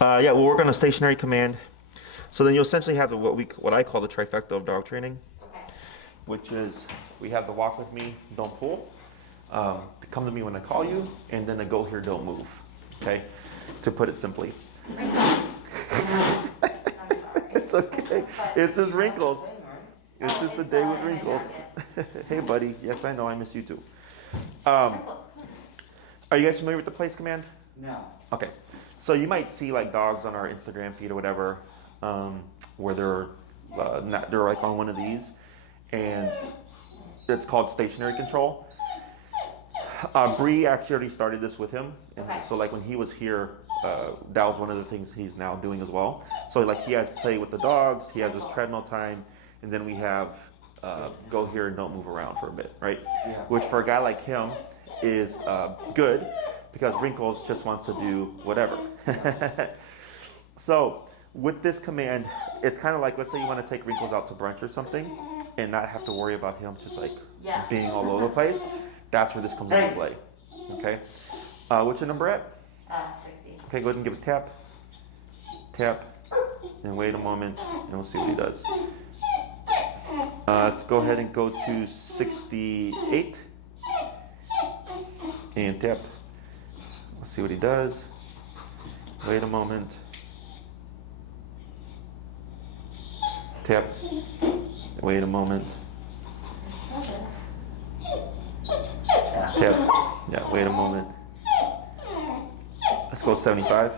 Yeah, we'll work on a stationary command. So then you'll essentially have what I call the trifecta of dog training, Okay. which is we have the walk with me, don't pull, come to me when I call you, and then the go here, don't move. Okay, to put it simply. It's okay. It's just Wrinkles. It's just a day with Wrinkles. Hey, buddy. Yes, I know. I miss you too. Are you guys familiar with the place command? No. Okay. So you might see like dogs on our Instagram feed or whatever, where they're like on one of these, and it's called stationary control. Bree actually already started this with him, and Okay. so like when he was here, that was one of the things he's now doing as well. So like he has play with the dogs, he has his treadmill time, and then we have go here and don't move around for a bit, right? Yeah. Which for a guy like him is good, because Wrinkles just wants to do whatever. So with this command, it's kind of like, let's say you want to take Wrinkles out to brunch or something and not have to worry about him just like being all over the place. That's where this comes into play. Okay. What's your number at? 60. Okay, go ahead and give a tap. Tap. And wait a moment and we'll see what he does. Let's go ahead and go to 68. And tap. Let's see what he does. Wait a moment. Tap. Wait a moment. Tap. Yeah, wait a moment. Let's go 75.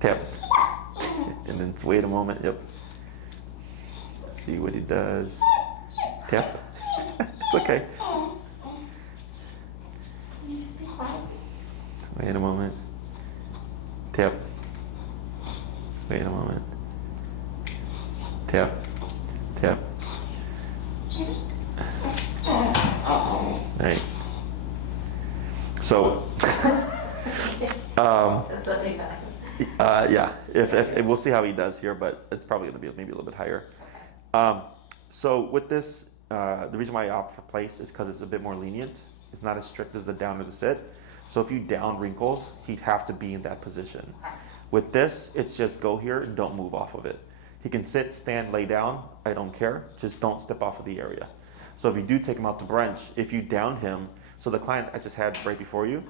Tap. And then wait a moment. Yep. Let's see what he does. Tap. It's okay. Wait a moment. Tap. Wait a moment. Tap. Tap. Right. So, yeah. If we'll see how he does here, but it's probably going to be maybe a little bit higher. So with this, the reason why I opt for place is because it's a bit more lenient. It's not as strict as the down or the sit. So if you down Wrinkles, he'd have to be in that position. With this, it's just go here and don't move off of it. He can sit, stand, lay down. I don't care. Just don't step off of the area. So if you do take him out to brunch, if you down him, so the client I just had right before you,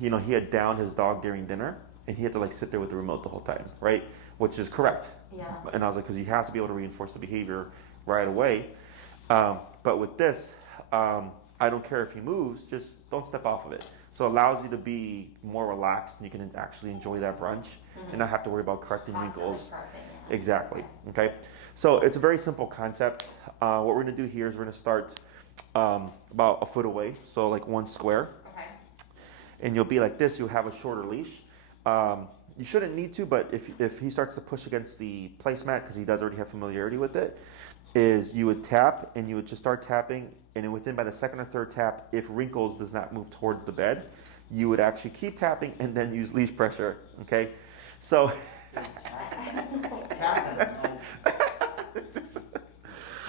he had downed his dog during dinner, and he had to like sit there with the remote the whole time, right? Which is correct. Yeah. And I was like, because you have to be able to reinforce the behavior right away. But with this, I don't care if he moves, just don't step off of it. So it allows you to be more relaxed, and you can actually enjoy that brunch and not have to worry about correcting Wrinkles. Exactly. Okay. So it's a very simple concept. What we're going to do here is we're going to start about a foot away, so like 1 square. Okay. And you'll be like this. You'll have a shorter leash. You shouldn't need to, but if he starts to push against the placemat, because he does already have familiarity with it, is you would tap and you would just start tapping, and then by the second or third tap, if Wrinkles does not move towards the bed, you would actually keep tapping and then use leash pressure. Okay, so. I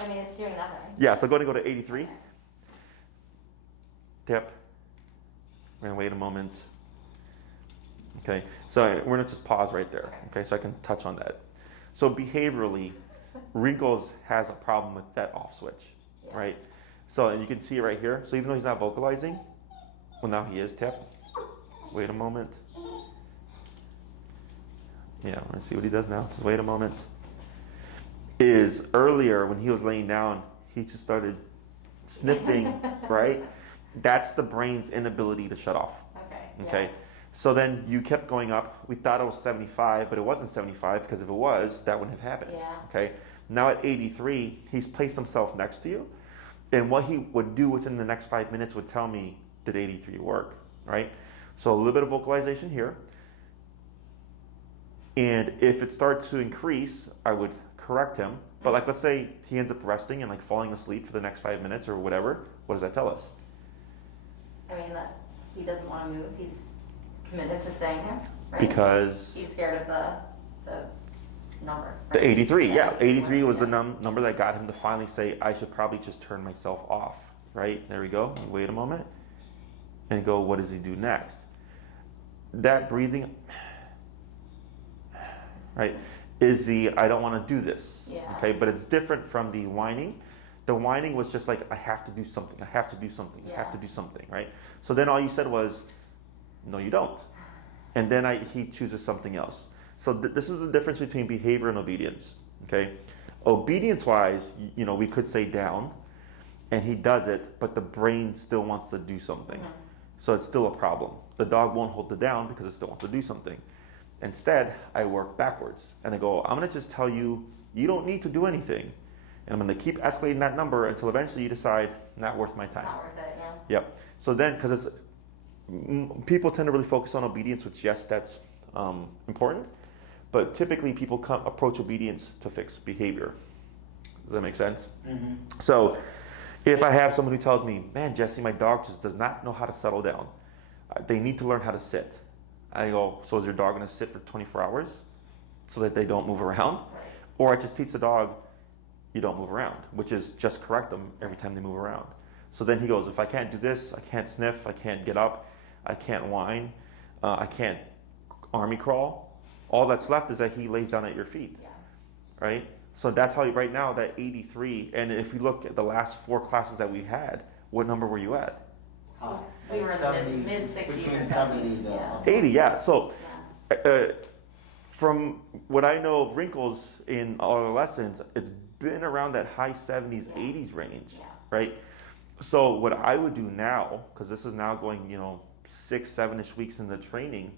mean, it's doing nothing. Yeah, so go to 83. Tap. We're gonna wait a moment. Okay, so we're gonna just pause right there. Okay, so I can touch on that. So behaviorally, Wrinkles has a problem with that off switch, right? So, and you can see it right here. So even though he's not vocalizing, well, now he is. Tap. Wait a moment. Yeah, let's see what he does now. Just wait a moment. Is earlier when he was laying down, he just started sniffing, right? That's the brain's inability to shut off. Okay. So then you kept going up. We thought it was 75, but it wasn't 75, because if it was, that wouldn't have happened. Yeah. Okay. Now at 83, he's placed himself next to you, and what he would do within the next 5 minutes would tell me, did 83 work, right? So a little bit of vocalization here. And if it starts to increase, I would correct him. But like, let's say he ends up resting and like falling asleep for the next 5 minutes or whatever. What does that tell us? I mean, that he doesn't want to move. He's committed to staying here, right? Because he's scared of the number. Right? The 83, yeah. 83 was the number that got him to finally say, I should probably just turn myself off. right? There we go. Wait a moment. And go, what does he do next? That breathing, right, is the I don't want to do this. Yeah. Okay, but it's different from the whining. The whining was just like, I have to do something, I have to do something, I have to do something, right? So then all you said was, no, you don't. And then he chooses something else. So this is the difference between behavior and obedience, okay? Obedience-wise, we could say down, and he does it, but the brain still wants to do something. Mm-hmm. So it's still a problem. The dog won't hold it down because it still wants to do something. Instead, I work backwards, and I go, I'm gonna just tell you, you don't need to do anything. And I'm gonna keep escalating that number until eventually you decide, not worth my time. Not worth it, yeah. Yep. So then, because people tend to really focus on obedience, which yes, that's important, but typically people approach obedience to fix behavior. Does that make sense? Mm-hmm. So if I have someone who tells me, man, Jesse, my dog just does not know how to settle down. They need to learn how to sit. I go, so is your dog gonna sit for 24 hours so that they don't move around? Right. Or I just teach the dog, you don't move around, which is just correct them every time they move around. So then he goes, if I can't do this, I can't sniff, I can't get up, I can't whine, I can't army crawl. All that's left is that he lays down at your feet, Yeah. right? So that's how right now that 83, and if you look at the last 4 classes that we had, what number were you at? We were in the mid-60s between or 70 70s, to yeah. 80, yeah. So Yeah. from what I know of Wrinkles in adolescence, it's been around that high 70s, 80s range, Yeah. right? So what I would do now, because this is now going, 6, 7-ish weeks into training,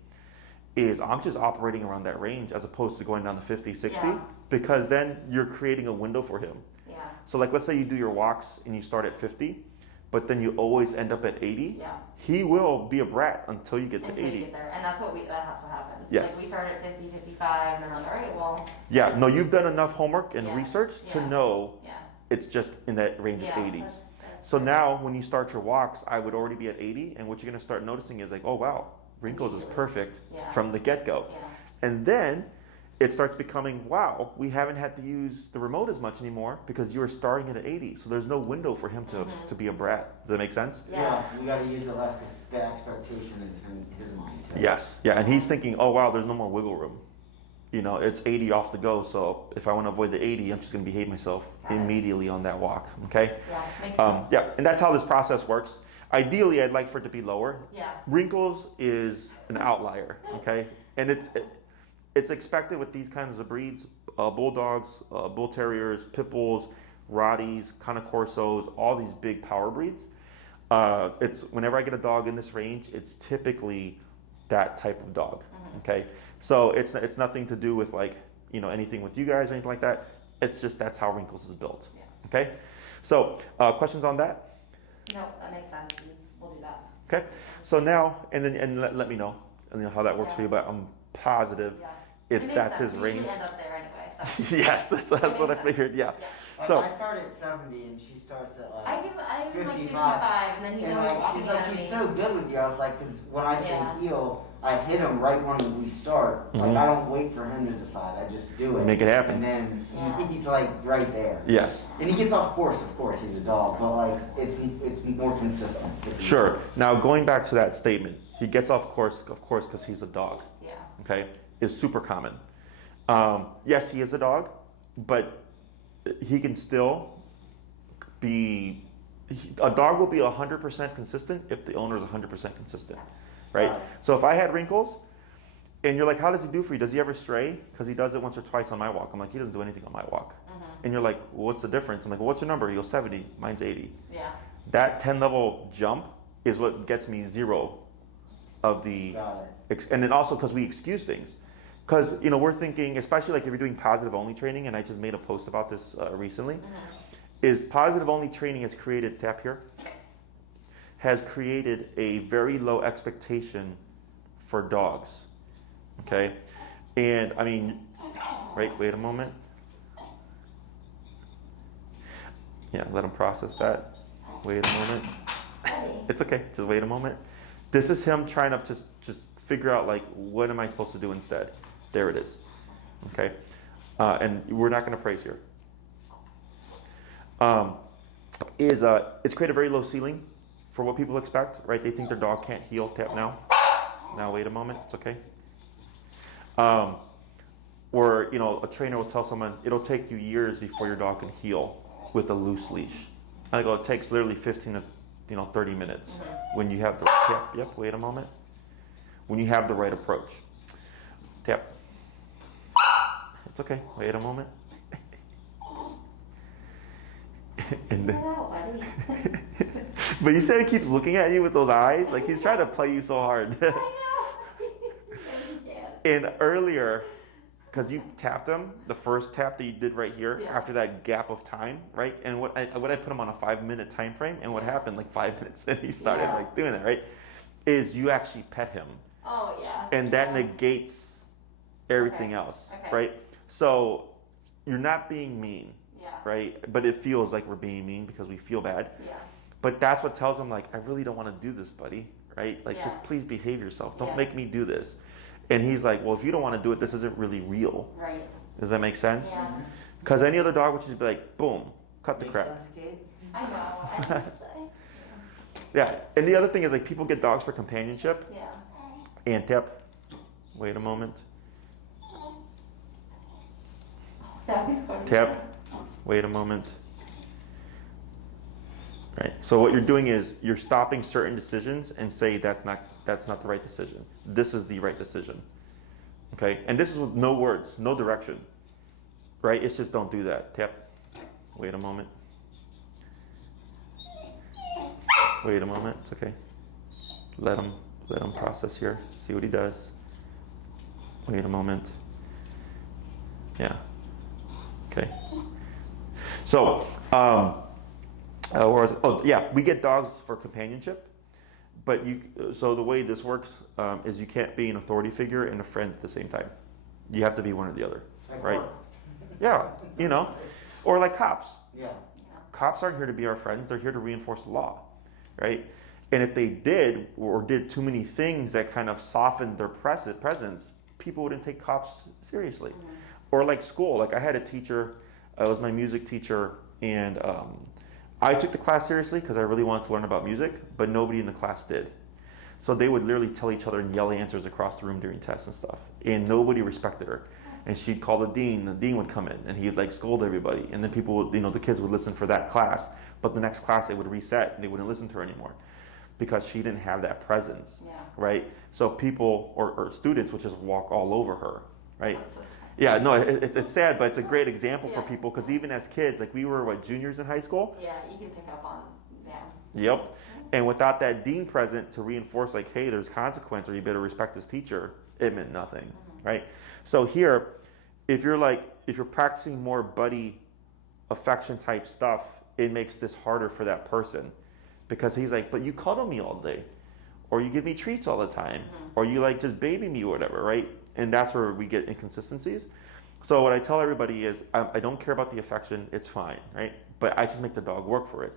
is I'm just operating around that range as opposed to going down to 50, 60, Yeah. because then you're creating a window for him. Yeah. So like, let's say you do your walks and you start at 50, but then you always end up at 80. Yeah. He will be a brat until you get to Until you 80. get there. And that's what happens. Yes. Like we start at 50, 55, and then we're like, all right, well, Yeah, no, you've done enough homework and Yeah. research to Yeah. know yeah. it's just in that range Yeah. of 80s. That's So now when you start your walks, I would already be at 80, and what you're gonna start noticing is like, oh wow, Wrinkles is perfect Yeah. from the get-go. Yeah. And then it starts becoming, wow, we haven't had to use the remote as much anymore because you were starting at 80. So there's no window for him to be a brat. Does that make sense? Yeah. You got to use it less because the expectation is in his mind. Too. Yes. Yeah, and he's thinking, oh wow, there's no more wiggle room. It's 80 off the go, so if I want to avoid the 80, I'm just going to behave myself Got it. immediately on that walk, okay? Yeah. Makes sense. Yeah, and that's how this process works. Ideally, I'd like for it to be lower. Yeah. Wrinkles is an outlier, okay? And it's expected with these kinds of breeds, bulldogs, bull terriers, pit bulls, Rotties, Cane Corsos, all these big power breeds. It's whenever I get a dog in this range, it's typically that type of dog, okay? So it's nothing to do with like, anything with you guys or anything like that. It's just that's how Wrinkles is built, Yeah. okay? So questions on that? No, that makes sense. We'll do that. Okay, so now, and let me know, how that works for you, Yeah. but I'm positive Yeah. if It makes that's sense. his We usually range. end up there anyway. So. Yes, that's what I makes sense. figured, yeah. Yeah. So- I start at 70 and she starts at like. I give him like 55, 55, and then he's and always like walking she's like, at he's me. so good with you. I was like, because when I say Yeah. heel, I hit him right when we start. Mhm. Like I don't wait for him to decide. I just do it. Make it happen. And then Yeah. he's like right there. Yes, And he gets off course, of course, he's a dog, but like it's more consistent. sure. Now going back to that statement, he gets off course, of course, because he's a dog, Yeah. okay, is super common. Yes, he is a dog, but he can still be, a dog will be 100% consistent if the owner is 100% consistent, right? Right. So if I had Wrinkles, and you're like, how does he do for you? Does he ever stray? Because he does it once or twice on my walk. I'm like, he doesn't do anything on my walk. And you're like, well, what's the difference? I'm like, well, what's your number? He goes 70, mine's 80. Yeah. That 10 level jump is what gets me 0 of the, Got and then also because we excuse things. Because, we're thinking, especially like if you're doing positive only training, and I just made a post about this recently, is positive only training has created, tap here, has created a very low expectation for dogs, okay? And I mean, wait a moment. Yeah, let him process that. Wait a moment. It's okay, just wait a moment. This is him trying to just figure out like, what am I supposed to do instead? There it is, okay? And we're not gonna praise here. is it's created a very low ceiling for what people expect, right? They think their dog can't heel. Tap now. Now wait a moment. It's okay. Or a trainer will tell someone it'll take you years before your dog can heel with a loose leash. I go, it takes literally 15 to 30 minutes when you have the tap. Yep. Wait a moment. When you have the right approach. Tap. It's okay. Wait a moment. And then, but you said he keeps looking at you with those eyes, like he's trying to play you so hard. I know. And earlier, because you tapped him, the first tap that you did right here, after that gap of time, right? And what I put him on a 5-minute time frame, and what happened like 5 minutes, and he started like doing that, right? Is you actually pet him. Oh yeah. And that negates everything else, right? So you're not being mean. Right? But it feels like we're being mean because we feel bad. Yeah. But that's what tells them, like, I really don't want to do this, buddy. Right? Like, just please behave yourself. Don't make me do this. And he's like, well, if you don't want to do it, this isn't really real. Right. Does that make sense? Yeah. Because any other dog would just be like, boom, cut the crap. Makes sense, Kate? I know. Yeah. And the other thing is, like, people get dogs for companionship. Yeah. And tap. Wait a moment. That was funny. Tap. Wait a moment. Right. So what you're doing is you're stopping certain decisions and say that's not the right decision. This is the right decision. Okay? And this is with no words, no direction. Right? It's just don't do that. Tap. Wait a moment. Wait a moment. It's okay. Let him process here. See what he does. Wait a moment. Yeah. Okay. So, we get dogs for companionship, but so the way this works is you can't be an authority figure and a friend at the same time. You have to be one or the other, right? Yeah, or like cops. Yeah. Cops aren't here to be our friends. They're here to reinforce the law, right? And if they did too many things that kind of softened their presence, people wouldn't take cops seriously. Mm-hmm. Or like school. Like I had a teacher. It was my music teacher, and I took the class seriously because I really wanted to learn about music, but nobody in the class did. So they would literally tell each other and yell answers across the room during tests and stuff, and nobody respected her. And she'd call the dean would come in, and he'd like scold everybody, and then people would, the kids would listen for that class, but the next class they would reset, and they wouldn't listen to her anymore because she didn't have that presence, right? So people or students would just walk all over her, right? Yeah, no, it's sad, but it's a great example for people because even as kids, like we were juniors in high school. Yeah, you can pick up on that. Yep. And without that dean present to reinforce, like, hey, there's consequence, or you better respect this teacher, it meant nothing, right? So here, if you're practicing more buddy affection type stuff, it makes this harder for that person because he's like, but you cuddle me all day, or you give me treats all the time, or you just baby me or whatever, right? And that's where we get inconsistencies. So what I tell everybody is, I don't care about the affection, it's fine, right? But I just make the dog work for it,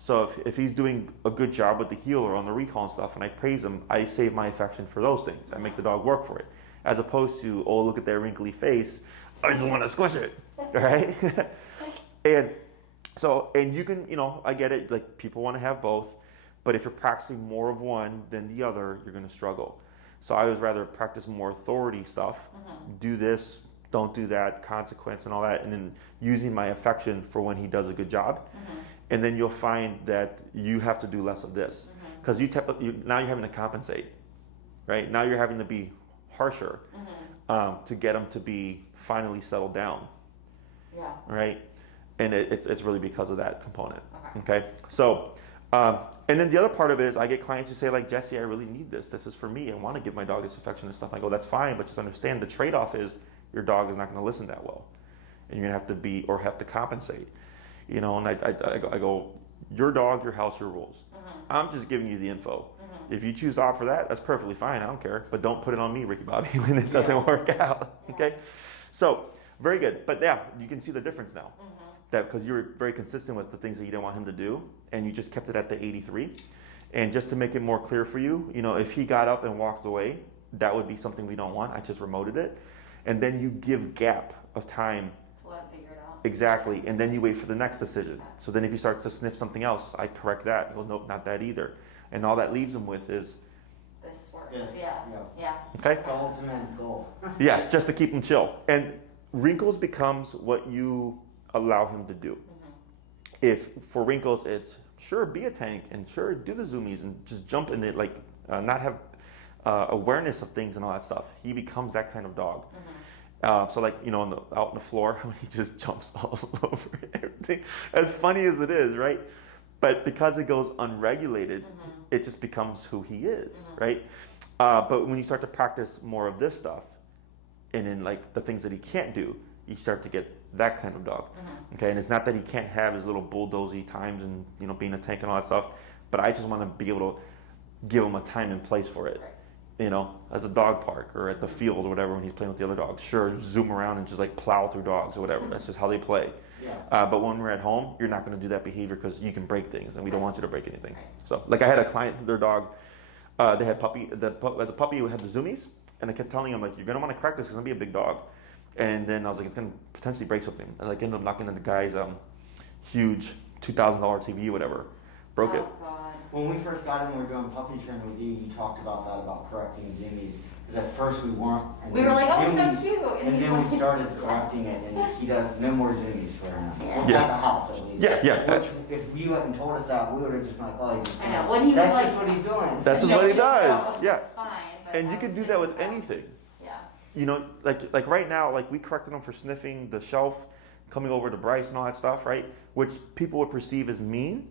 So if he's doing a good job with the heel or on the recall and stuff, and I praise him, I save my affection for those things. I make the dog work for it. As opposed to, oh, look at that wrinkly face, I just want to squish it, right? And you can, I get it, like people want to have both, but if you're practicing more of one than the other, you're going to struggle. So I would rather practice more authority stuff, do this, don't do that, consequence and all that, and then using my affection for when he does a good job. And then you'll find that you have to do less of this. Because now you're having to compensate, right? Now you're having to be harsher to get him to be finally settled down, right? And it's really because of that component, okay? So, and then the other part of it is I get clients who say like, Jesse, I really need this. This is for me. I want to give my dog this affection and stuff. I go, that's fine, but just understand the trade-off is your dog is not going to listen that well. And you're going to have to compensate. And I go, your dog, your house, your rules. I'm just giving you the info. If you choose to opt for that, that's perfectly fine. I don't care. But don't put it on me, Ricky Bobby, when it doesn't work out. Okay? So, very good. But yeah, you can see the difference now. That because you were very consistent with the things that you didn't want him to do, and you just kept it at the 83. And just to make it more clear for you, if he got up and walked away, that would be something we don't want. I just remoted it. And then you give gap of time. To let him figure it out. Exactly, and then you wait for the next decision. So then if he starts to sniff something else, I correct that. He goes, nope, not that either. And all that leaves him with is, This works, Yes, yeah, yeah. yeah. okay? The ultimate goal. Yes, just to keep him chill. And Wrinkles becomes what you allow him to do. If for Wrinkles, it's sure be a tank and sure do the zoomies and just jump in it, like not have awareness of things and all that stuff. He becomes that kind of dog. So like, you know, out on the floor, when he just jumps all over everything, as funny as it is, right? But because it goes unregulated, it just becomes who he is, right? But when you start to practice more of this stuff, and then like the things that he can't do, you start to get that kind of dog. Okay, and it's not that he can't have his little bulldozy times and, you know, being a tank and all that stuff, but I just want to be able to give him a time and place for it. You know, at the dog park or at the field or whatever when he's playing with the other dogs. Sure, zoom around and just like plow through dogs or whatever. That's just how they play. Yeah. But when we're at home, you're not going to do that behavior because you can break things and we don't want you to break anything. So, like I had a client, their dog, they had as a puppy who had the zoomies, and I kept telling him like, you're going to want to correct this. It's going to be a big dog. And then I was like, it's going to potentially break something. And like ended up knocking into the guy's huge $2,000 TV or whatever. Broke it. God. When we first got in, we were doing puppy training with you, you talked about that, about correcting zoomies. Because at first we weren't. And We were like, oh, it's then so cute. And he's then like, we started correcting it, and he does no more zoomies for him. Yeah. At the house, at least. Yeah. Which, if you hadn't told us that, we would have just been like, oh, he's just I know, when he was that's like- just what he's doing. That's just No, what he no, does. no, Yeah. It's fine. But And you I can was do that with thinking about- anything. Yeah. You know, like right now, like we corrected him for sniffing the shelf, coming over to Bryce and all that stuff, right? Which people would perceive as mean,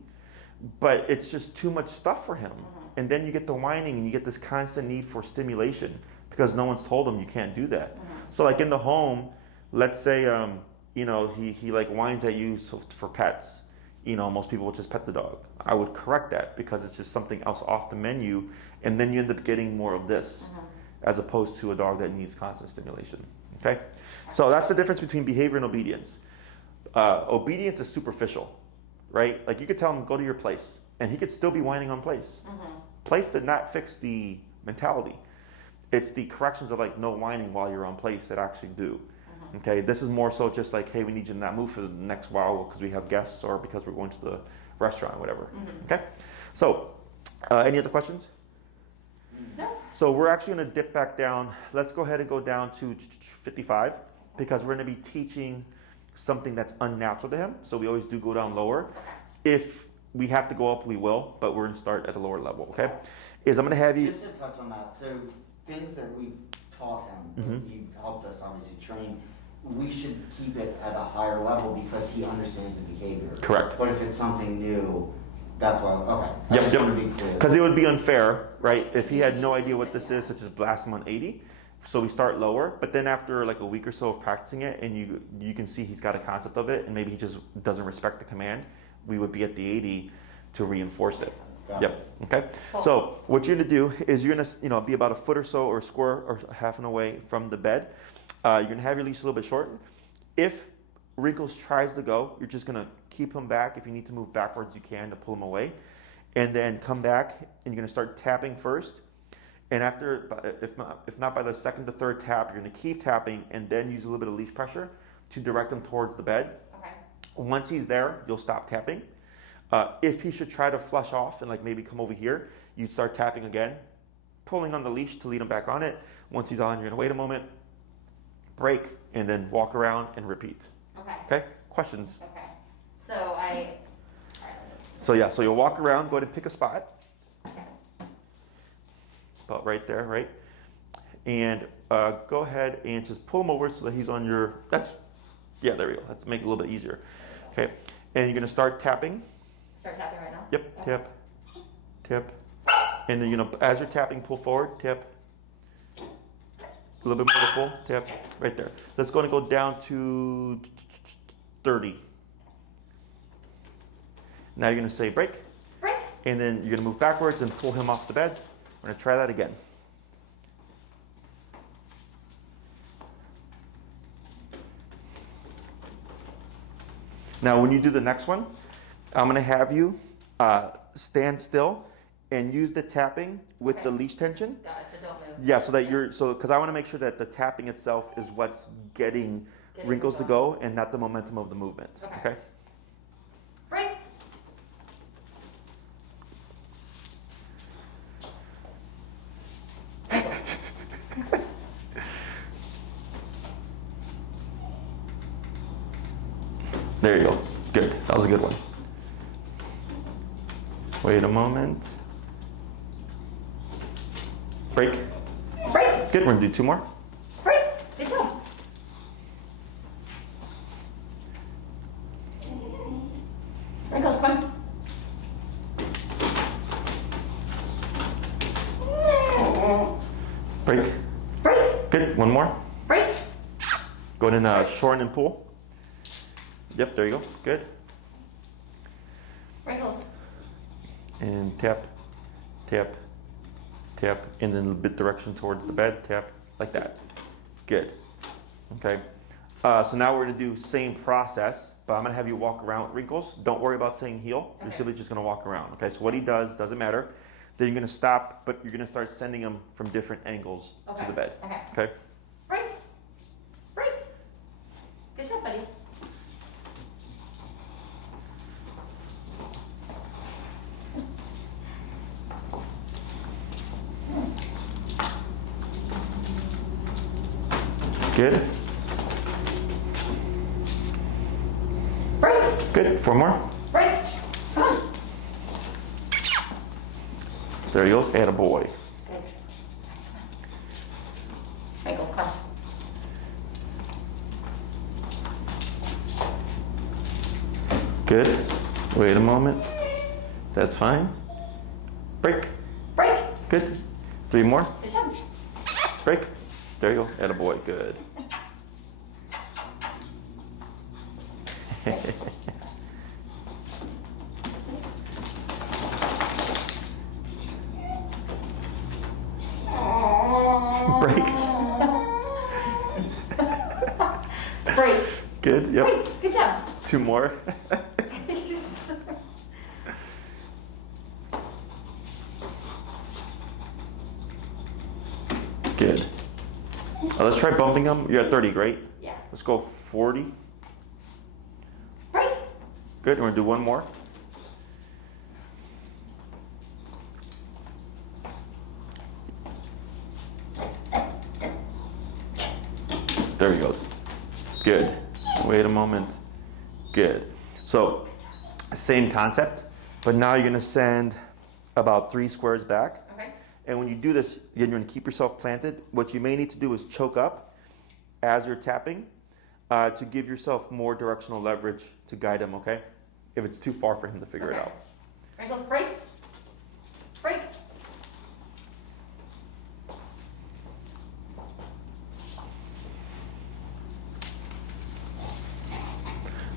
but it's just too much stuff for him. And then you get the whining and you get this constant need for stimulation because no one's told him you can't do that. So like in the home, let's say, you know, he like whines at you for pets. You know, most people would just pet the dog. I would correct that because it's just something else off the menu, and then you end up getting more of this as opposed to a dog that needs constant stimulation. Okay? So that's the difference between behavior and obedience. Obedience is superficial, right? Like you could tell him, go to your place, and he could still be whining on place. Place did not fix the mentality. It's the corrections of like no whining while you're on place that actually do. Okay, this is more so just like, hey, we need you to not move for the next while because we have guests or because we're going to the restaurant, whatever. Okay, so any other questions? No. So we're actually going to dip back down. Let's go ahead and go down to 55 because we're going to be teaching something that's unnatural to him. So we always do go down lower. If we have to go up, we will, but we're going to start at a lower level, okay? I'm going to have you... Just to touch on that, so things that we've taught him, you helped us obviously train, we should keep it at a higher level because he understands the behavior. Correct. But if it's something new, that's why, okay. I Yep, just yep. want to be clear. Because it would be unfair, right? If he had no idea what this is, such as blast him on 80, so we start lower, but then after like a week or so of practicing it, and you can see he's got a concept of it, and maybe he just doesn't respect the command, we would be at the 80 to reinforce it. Got Yep. Okay. Cool. So what you're gonna do is you're gonna be about a foot or so or a square or half an away from the bed. You're gonna have your leash a little bit shortened. If Wrinkles tries to go, you're just gonna keep him back. If you need to move backwards, you can to pull him away, and then come back and you're gonna start tapping first. And after, if not by the second to third tap, you're gonna keep tapping and then use a little bit of leash pressure to direct him towards the bed. Okay. Once he's there, you'll stop tapping. If he should try to flush off and like maybe come over here, you'd start tapping again, pulling on the leash to lead him back on it. Once he's on, you're gonna wait a moment, break, and then walk around and repeat. Okay. Okay? Questions? Okay. So alright. So yeah, so you'll walk around, go ahead and pick a spot. About right there, right? And go ahead and just pull him over so that he's on your, there we go. Let's make it a little bit easier. Okay, and you're gonna start tapping. Start tapping right now? Yep, Okay. tap, tap. And then, as you're tapping, pull forward, tap. A little bit more to pull, tap, right there. That's gonna go down to 30. Now you're gonna say break, Break. and then you're gonna move backwards and pull him off the bed. We're gonna try that again. Now when you do the next one, I'm gonna have you stand still and use the tapping with Okay. the leash tension. Got it. So don't move. Yeah, so that because I want to make sure that the tapping itself is what's getting Getting Wrinkles to the go and not the momentum of the movement. Okay. Okay? Break. There you go. Good. That was a good one. Wait a moment. Break. Break. Good. We're going to do 2 more. Break. Good job. Wrinkles, come on. Break. Break. Good. 1 more. Break. Go ahead and shorten and pull. Yep, there you go. Good. Wrinkles. And tap, tap, tap, and then a bit direction towards the bed. Tap, like that. Good. Okay. So now we're going to do same process, but I'm going to have you walk around with Wrinkles. Don't worry about saying heel. You're Okay. simply just going to walk around. Okay. So what he does doesn't matter. Then you're going to stop, but you're going to start sending him from different angles Okay. to the bed. Okay. Okay. Break. Break. Good job, buddy. Good. Break. Good. 4 more. Break. Come on. There he goes. Attaboy. Good. Wrinkles, come on. Good. Wait a moment. That's fine. Break. Break. Good. 3 more. Good job. Break. There you go. Attaboy. Good. Break. Break. Good. Yep. Break. Good job. 2 more. Good. Let's try bumping them. You're at 30, great. Yeah. Let's go 40. Break. Good. We're going to do 1 more. There he goes. Good. Wait a moment. Good. So, same concept, but now you're going to send about 3 squares back. Okay. And when you do this, again, you're going to keep yourself planted. What you may need to do is choke up as you're tapping to give yourself more directional leverage to guide him, okay? If it's too far for him to figure it Okay. out. Wrinkles, break. Break.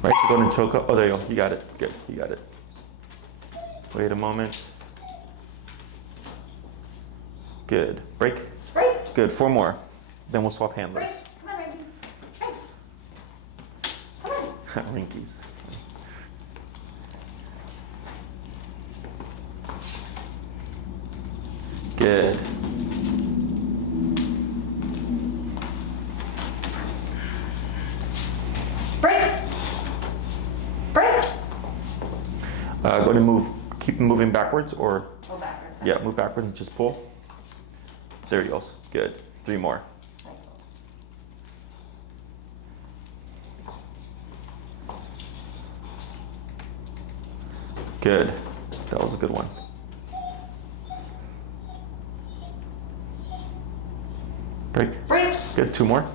Right, so go ahead and choke up. Oh, there you go. You got it. Good. You got it. Wait a moment. Good. Break. Break. Good. 4 more. Then we'll swap handlers. Break. Come on, Randy. Break. Come on. Rinkies. Good. Break. Break. Go ahead and move. Keep moving backwards, or Go backwards. yeah, move backwards and just pull. There he goes. Good. 3 more. Good. That was a good one. Break. Break. Good. 2 more.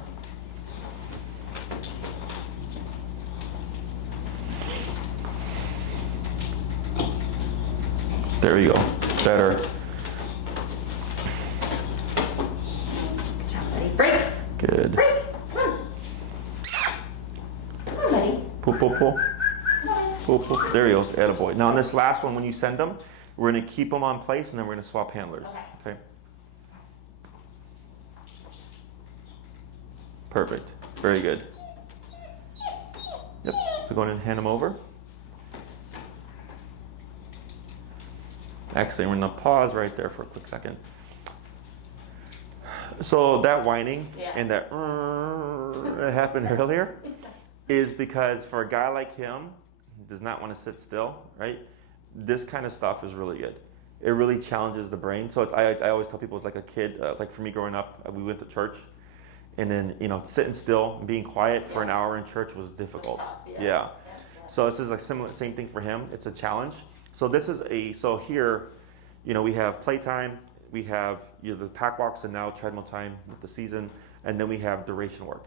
There you go. Better. Good job, buddy. Break. Good. Break. Come on. Come on, buddy. Pull, pull, pull. Come on. Pull, pull. There he goes. Attaboy. Now, on this last one, when you send them, we're going to keep them on place, and then we're going to swap handlers. Okay. Perfect. Very good. Yep. So go ahead and hand them over. Actually, we're going to pause right there for a quick second. So that whining Yeah. and that that happened earlier is because for a guy like him, he does not want to sit still, right? This kind of stuff is really good. It really challenges the brain. So I always tell people it's like a kid, like for me growing up, we went to church, and then sitting still and being quiet for an hour in church was difficult. Yeah. So this is like same thing for him. It's a challenge. So here, we have playtime, we have the pack walks, and now treadmill time with the season, and then we have duration work.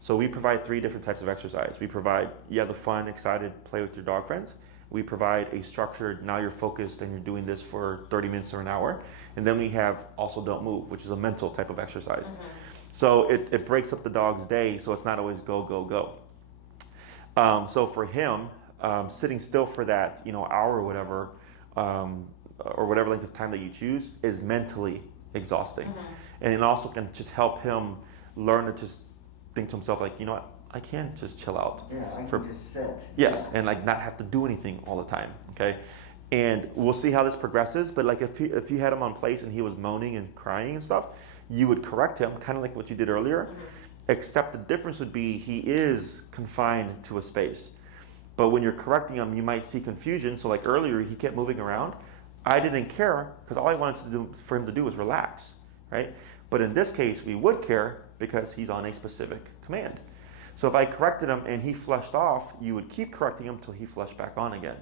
So we provide 3 different types of exercise. We provide the fun, excited play with your dog friends. We provide a structured, now you're focused and you're doing this for 30 minutes or an hour. And then we have also don't move, which is a mental type of exercise. So it breaks up the dog's day, so it's not always go, go, go. So for him, sitting still for that hour or whatever length of time that you choose is mentally exhausting. And it also can just help him learn to just think to himself like, I can just chill out. Yeah, I can just sit. Yes, and like not have to do anything all the time, okay? And we'll see how this progresses, but like if you had him on place and he was moaning and crying and stuff, you would correct him, kind of like what you did earlier, except the difference would be he is confined to a space. But when you're correcting him, you might see confusion. So like earlier, he kept moving around. I didn't care because all I wanted for him to do was relax, right? But in this case, we would care because he's on a specific command. So if I corrected him and he flushed off, you would keep correcting him until he flushed back on again.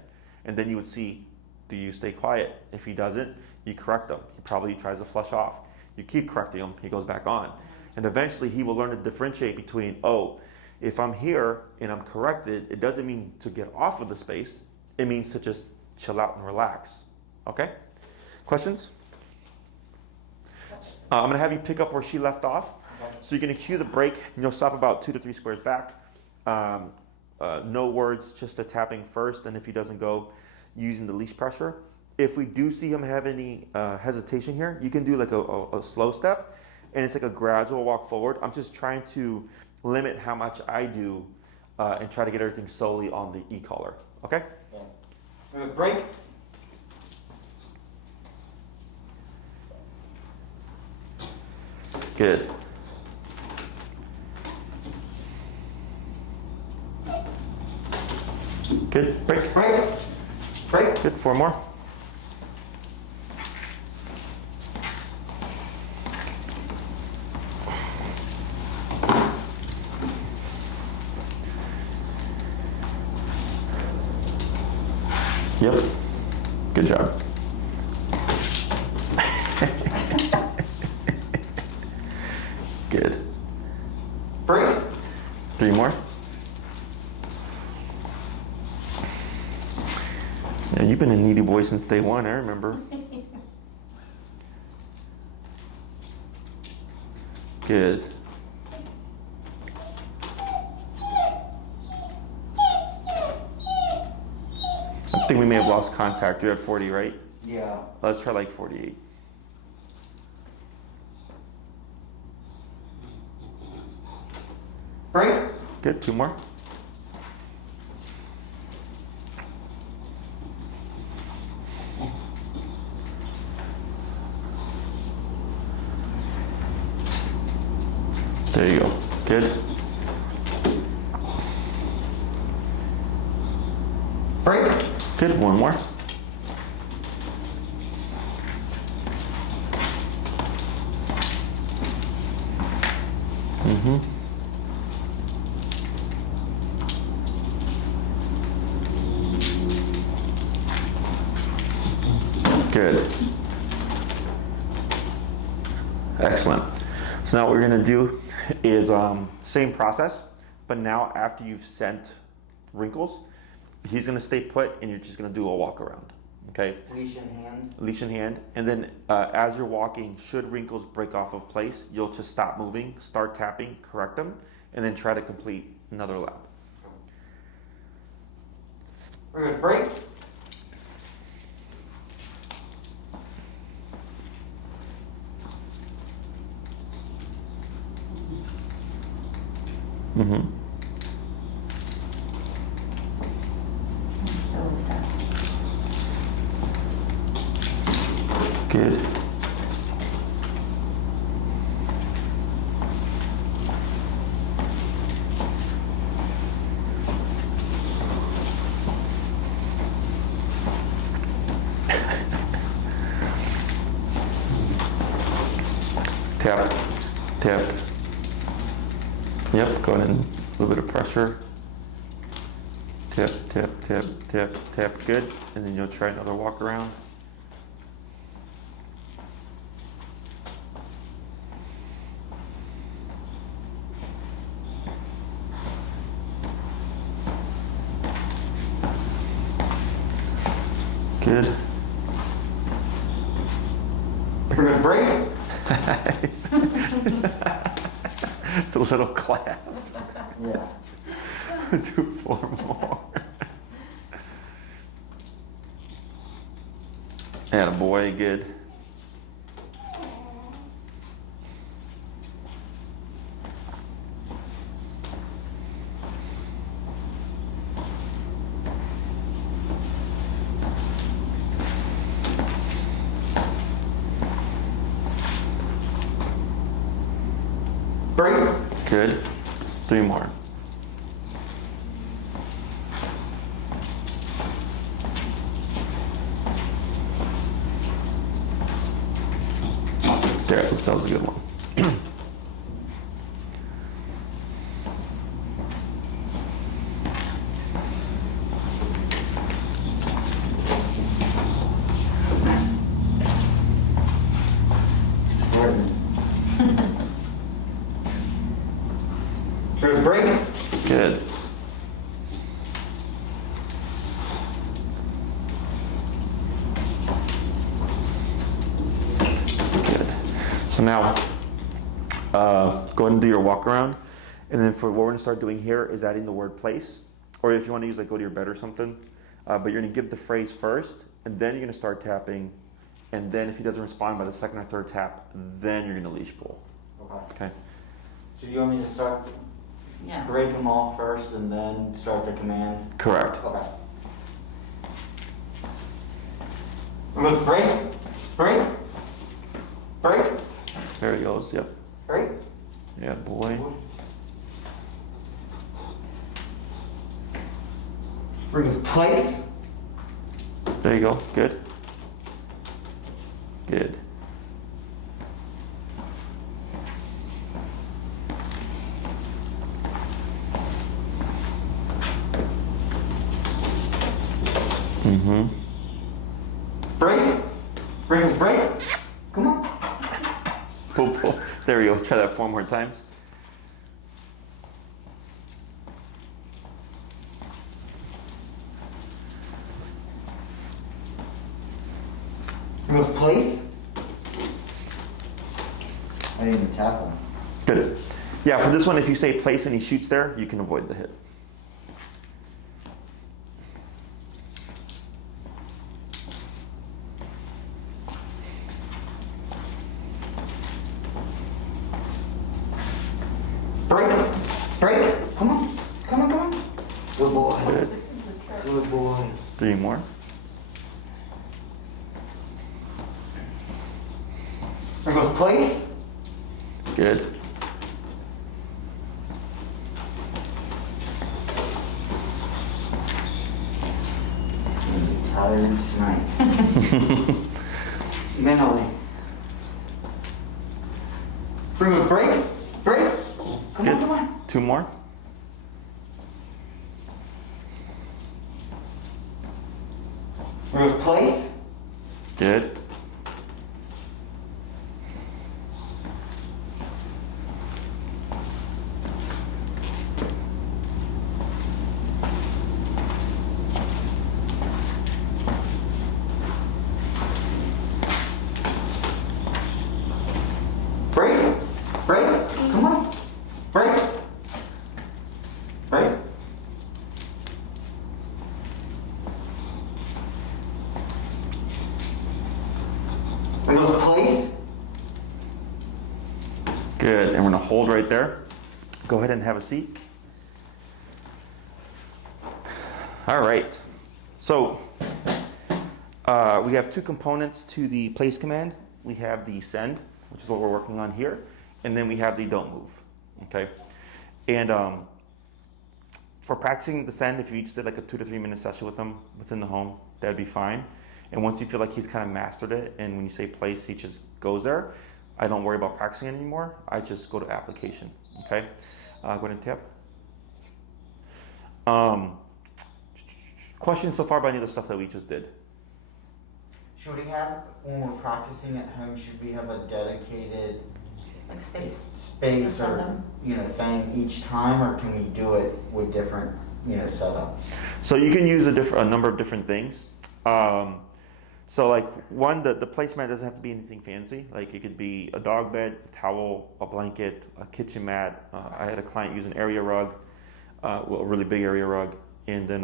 And then you would see, do you stay quiet? If he doesn't, you correct him. He probably tries to flush off. You keep correcting him, he goes back on. And eventually he will learn to differentiate between, if I'm here and I'm corrected, it doesn't mean to get off of the space. It means to just chill out and relax. Okay? Questions? I'm going to have you pick up where she left off. So you're going to cue the break, and you'll stop about 2 to 3 squares back. No words, just a tapping first, and if he doesn't go, using the leash pressure. If we do see him have any hesitation here, you can do like a slow step, and it's like a gradual walk forward. I'm just trying to limit how much I do and try to get everything solely on the e-collar. Okay? Yeah. Break. Good. Good. Break. Break. Break. Good. 4 more. Yep. Good job. Good. Break. 3 more. Yeah, you've been a needy boy since day 1, I remember. Good. I think we may have lost contact. You're at 40, right? Yeah. Let's try like 48. Break. Good. 2 more. There you go. Good. Break. Good. 1 more. Good. Excellent. So now what we're going to do is same process, but now after you've sent Wrinkles, he's going to stay put and you're just going to do a walk around. Okay? Leash in hand. Leash in hand. And then as you're walking, should Wrinkles break off of place, you'll just stop moving, start tapping, correct them, and then try to complete another lap. We're going to break. Mm-hmm. Good. Tap. Yep, go ahead and a little bit of pressure. Tap, tap, tap, tap, tap, good. And then you'll try another walk around. Good. Break. The little clap. Yeah. Do 4 more. Attaboy, good. Break. Good. 3 more. There, that was a good one. Here's break. Good. Good. So now, go ahead and do your walk around. And then for what we're gonna start doing here is adding the word place. Or if you wanna use like go to your bed or something. But you're gonna give the phrase first, and then you're gonna start tapping. And then if he doesn't respond by the second or third tap, then you're gonna leash pull. Okay. Okay? So you want me to start, Yeah. break them all first and then start the command? Correct. Okay. Let's break, break, break, There he goes, yep. break. Yeah, boy. Bring us place. There you go, good. Good. Mm-hmm. Break, bring us break. Come on. Pull, pull. There we go. Try that 4 more times. Bring us place. I didn't even tap him. Good. Yeah, for this one, if you say place and he shoots there, you can avoid the hit. Break, break. Come on, come on, come on. Good boy. Good. Good boy. 3 more. There goes place. Good. He's gonna be tired tonight. Mentally. Bring us break, break. Come Good. on, come on. 2 more. There goes place. Good. Break, break. Come on. Break. Break. There goes place. Good. And we're going to hold right there. Go ahead and have a seat. All right. So we have 2 components to the place command. We have the send, which is what we're working on here, and then we have the don't move. Okay. And for practicing the send, if you each did like a 2 to 3 minute session with him within the home, that'd be fine. And once you feel like he's kind of mastered it, and when you say place, he just goes there, I don't worry about practicing anymore. I just go to application. Okay, go ahead and tap. Questions so far about any of the stuff that we just did? Should we have, when we're practicing at home, should we have a dedicated Like space. space To send or, them? thing each time, or can we do it with different, setups? So you can use a number of different things. So like one, the placemat doesn't have to be anything fancy. Like it could be a dog bed, a towel, a blanket, a kitchen mat. I had a client use an area rug, a really big area rug, and then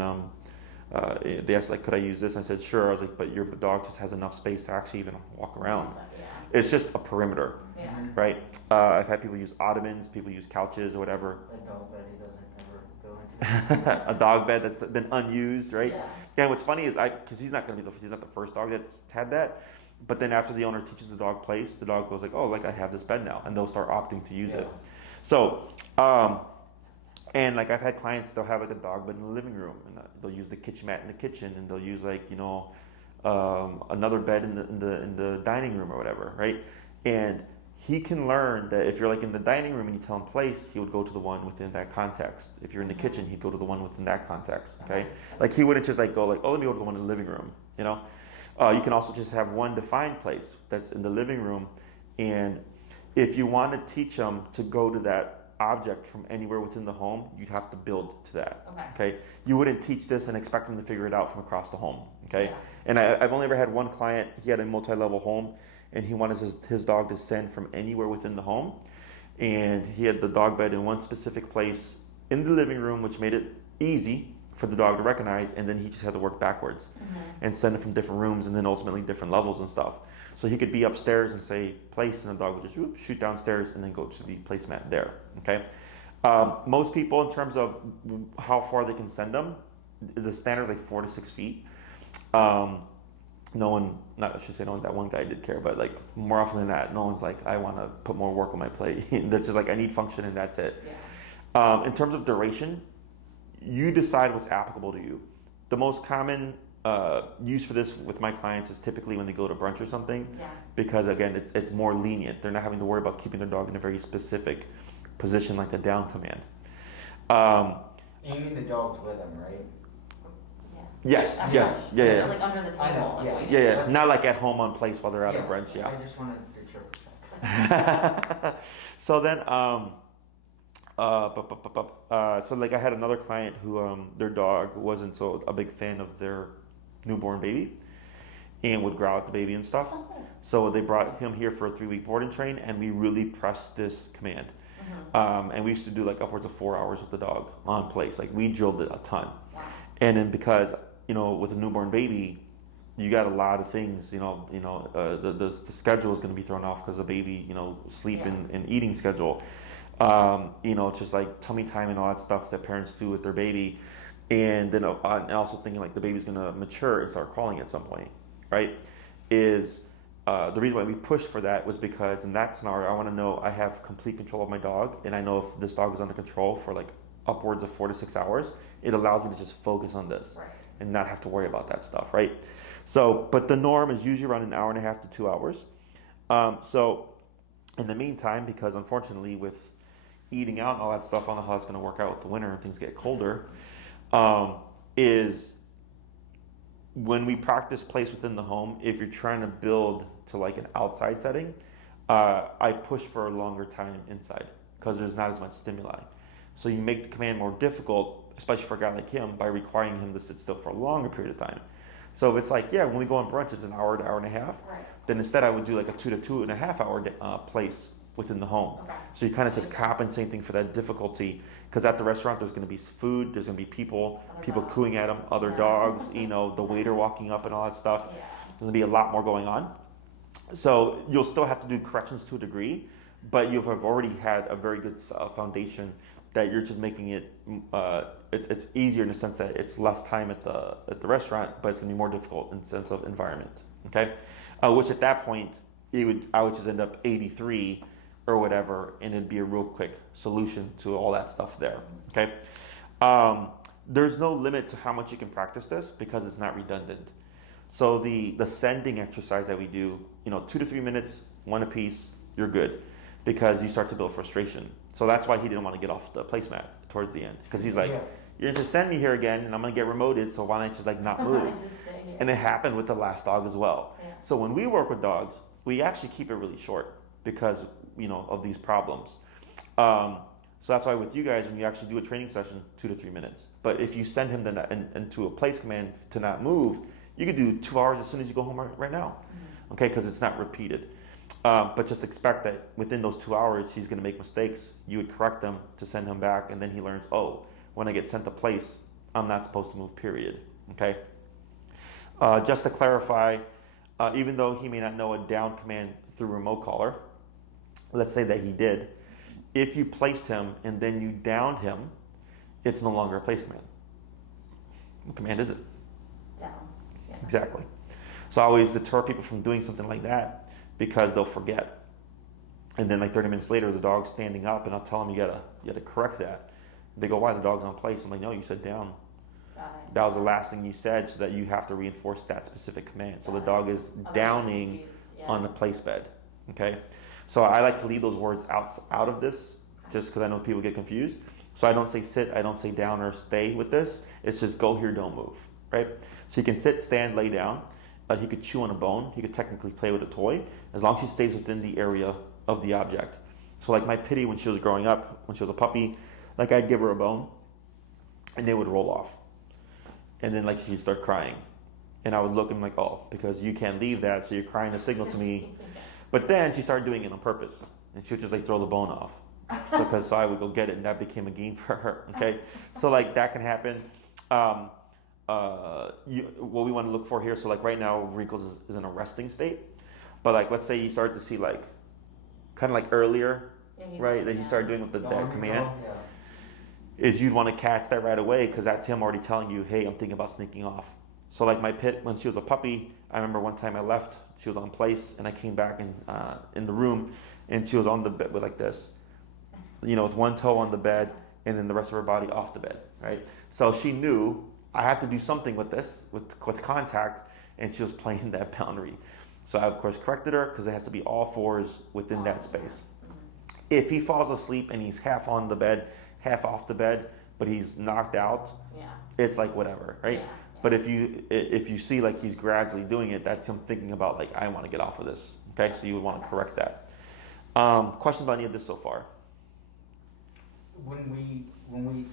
they asked like, could I use this? I said sure. I was like, but your dog just has enough space to actually even walk around. Yeah. It's just a perimeter, Yeah. right? I've had people use ottomans, people use couches or whatever. A dog bed he doesn't ever go into. A dog bed that's been unused, right? Yeah. And what's funny is because he's not the first dog that had that, but then after the owner teaches the dog place, the dog goes like, oh, like I have this bed now, and they'll start opting to use it. So, and like I've had clients, they'll have like a dog bed in the living room, and they'll use the kitchen mat in the kitchen, and they'll use like another bed in the dining room or whatever, right? And he can learn that if you're like in the dining room and you tell him place, he would go to the one within that context. If you're in the kitchen, he'd go to the one within that context. Okay, like he wouldn't just like go like, oh, let me go to the one in the living room. You can also just have one defined place that's in the living room, and if you want to teach them to go to that object from anywhere within the home, you'd have to build to that. Okay, you wouldn't teach this and expect them to figure it out from across the home. Okay, Yeah. and I've only ever had one client. He had a multi-level home, and he wanted his dog to send from anywhere within the home. And he had the dog bed in one specific place in the living room, which made it easy for the dog to recognize. And then he just had to work backwards and send it from different rooms and then ultimately different levels and stuff. So he could be upstairs and say place, and the dog would just shoot downstairs and then go to the placemat there. Okay. Most people, in terms of how far they can send them, the standard is like 4 to 6 feet. No one, not I should say no one, that one guy did care, but like more often than not, no one's like, I want to put more work on my plate. They're just like, I need function and that's it. Yeah. In terms of duration, you decide what's applicable to you. The most common use for this with my clients is typically when they go to brunch or something, Yeah. because again, it's more lenient. They're not having to worry about keeping their dog in a very specific position like the down command. You mean the dog's with him, right? Yes, I mean, yes, yeah. Like under the I know, table. yeah. like, Yeah, not like at home on place while they're out at brunch, yeah. I just wanted to triple check. So then, so like I had another client who their dog wasn't so a big fan of their newborn baby, and would growl at the baby and stuff. Oh. So they brought him here for a 3-week board and train, and we really pressed this command. And we used to do like upwards of 4 hours with the dog on place. Like we drilled it a ton. Wow. And then because with a newborn baby, you got a lot of things. The schedule is going to be thrown off because the baby, sleep Yeah. and eating schedule. It's just like tummy time and all that stuff that parents do with their baby. And then and also thinking like the baby's going to mature and start crawling at some point, right? Is the reason why we pushed for that was because in that scenario, I want to know I have complete control of my dog, and I know if this dog is under control for like upwards of 4 to 6 hours, it allows me to just focus on this Right. and not have to worry about that stuff, right? So, but the norm is usually around 1.5 hours to 2 hours. So, in the meantime, because unfortunately with eating out and all that stuff, I don't know how it's going to work out with the winter and things get colder, is when we practice place within the home, if you're trying to build to like an outside setting, I push for a longer time inside because there's not as much stimuli. So you make the command more difficult, especially for a guy like him, by requiring him to sit still for a longer period of time. So if it's like, when we go on brunch, it's 1 hour to 1.5 hours, Right. then instead I would do like a 2 to 2.5 hour place within the home. Okay. So you kind of just compensating for that difficulty, because at the restaurant there's going to be food, there's going to be people dogs. cooing at them, other Yeah. dogs, the waiter walking up and all that stuff. Yeah. There's going to be a lot more going on. So you'll still have to do corrections to a degree, but you have already had a very good foundation that you're just making it. It's easier in the sense that it's less time at the restaurant, but it's going to be more difficult in the sense of environment. Okay, which at that point I would just end up 83 or whatever, and it'd be a real quick solution to all that stuff there. Okay, there's no limit to how much you can practice this because it's not redundant. So the sending exercise that we do, 2 to 3 minutes, one apiece, you're good, because you start to build frustration. So that's why he didn't want to get off the placemat towards the end, because he's like, you're going to send me here again, and I'm going to get remoted, so why don't I just like not move? And it happened with the last dog as well. Yeah. So when we work with dogs, we actually keep it really short because, of these problems. So that's why with you guys, when you actually do a training session, 2 to 3 minutes. But if you send him into a place command to not move, you could do 2 hours as soon as you go home right now, okay? Because it's not repeated. But just expect that within those 2 hours, he's going to make mistakes. You would correct them to send him back, and then he learns, oh, when I get sent to place, I'm not supposed to move, period, okay? Just to clarify, even though he may not know a down command through remote caller, let's say that he did, if you placed him and then you downed him, it's no longer a place command. What command is it? Down. Yeah. Exactly. So I always deter people from doing something like that because they'll forget. And then like 30 minutes later, the dog's standing up and I'll tell them you gotta correct that. They go, why? The dog's on place. I'm like, no, you said down. That was the last thing you said, so that you have to reinforce that specific command. So the dog is downing on the place bed, okay? So I like to leave those words out of this, just because I know people get confused. So I don't say sit, I don't say down or stay with this. It's just go here, don't move, right? So he can sit, stand, lay down. He could chew on a bone. He could technically play with a toy, as long as he stays within the area of the object. So like my Pitty, when she was growing up, when she was a puppy, like I'd give her a bone, and they would roll off. And then like she'd start crying. And I would look and like, oh, because you can't leave that, so you're crying a signal to me. But then she started doing it on purpose. And she would just like throw the bone off. So I would go get it, and that became a game for her, okay? So like that can happen. What we want to look for here, so like right now, Wrinkles is in a resting state. But like let's say you start to see like, kind of like earlier, right, that he started doing with that command. Is you'd want to catch that right away, because that's him already telling you, hey, I'm thinking about sneaking off. So like my Pit, when she was a puppy, I remember one time I left, she was on place, and I came back in the room, and she was on the bed with like this, with one toe on the bed, and then the rest of her body off the bed, right? So she knew I have to do something with this, with contact, and she was playing that boundary. So I of course corrected her, because it has to be all fours within that space. If he falls asleep and he's half on the bed, half off the bed, but he's knocked out, it's like whatever, right? Yeah. But if you see like he's gradually doing it, that's him thinking about like, I want to get off of this, okay? So you would want to correct that. Questions about any of this so far?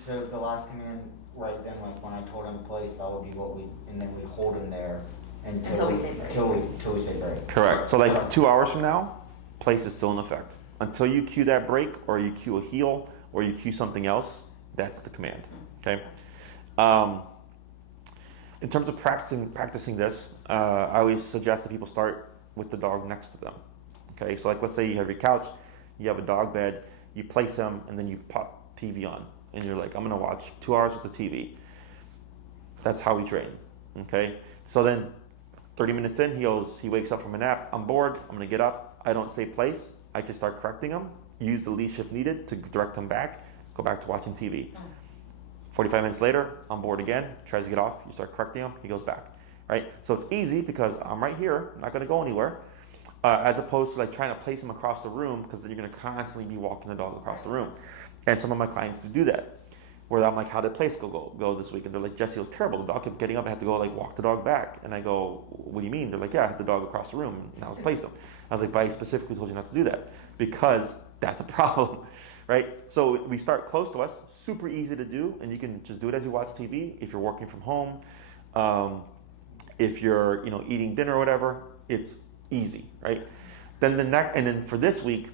So the last command right then, like when I told him to place, that would be and then we hold him there until we say break. Correct. So like 2 hours from now, place is still in effect. Until you cue that break, or you cue a heel, or you cue something else, that's the command, okay? In terms of practicing this, I always suggest that people start with the dog next to them, okay? So like let's say you have your couch, you have a dog bed, you place him, and then you pop TV on, and you're like, I'm gonna watch 2 hours with the TV. That's how we train, okay? So then 30 minutes in, he wakes up from a nap, I'm bored, I'm gonna get up, I don't stay place, I just start correcting him, use the leash if needed to direct him back, go back to watching TV. 45 minutes later, I'm bored again, tries to get off, you start correcting him, he goes back, right? So it's easy because I'm right here, I'm not gonna go anywhere, as opposed to like trying to place him across the room, because then you're gonna constantly be walking the dog across the room. And some of my clients do that, where I'm like, how did place go this week? And they're like, Jesse, it was terrible. The dog kept getting up, and I had to go like walk the dog back. And I go, what do you mean? They're like, yeah, I had the dog across the room, and I was placed him. I was like, but I specifically told you not to do that, because that's a problem, right? So we start close to us, super easy to do, and you can just do it as you watch TV. If you're working from home, if you're eating dinner or whatever, it's easy, right? Then and then for this week,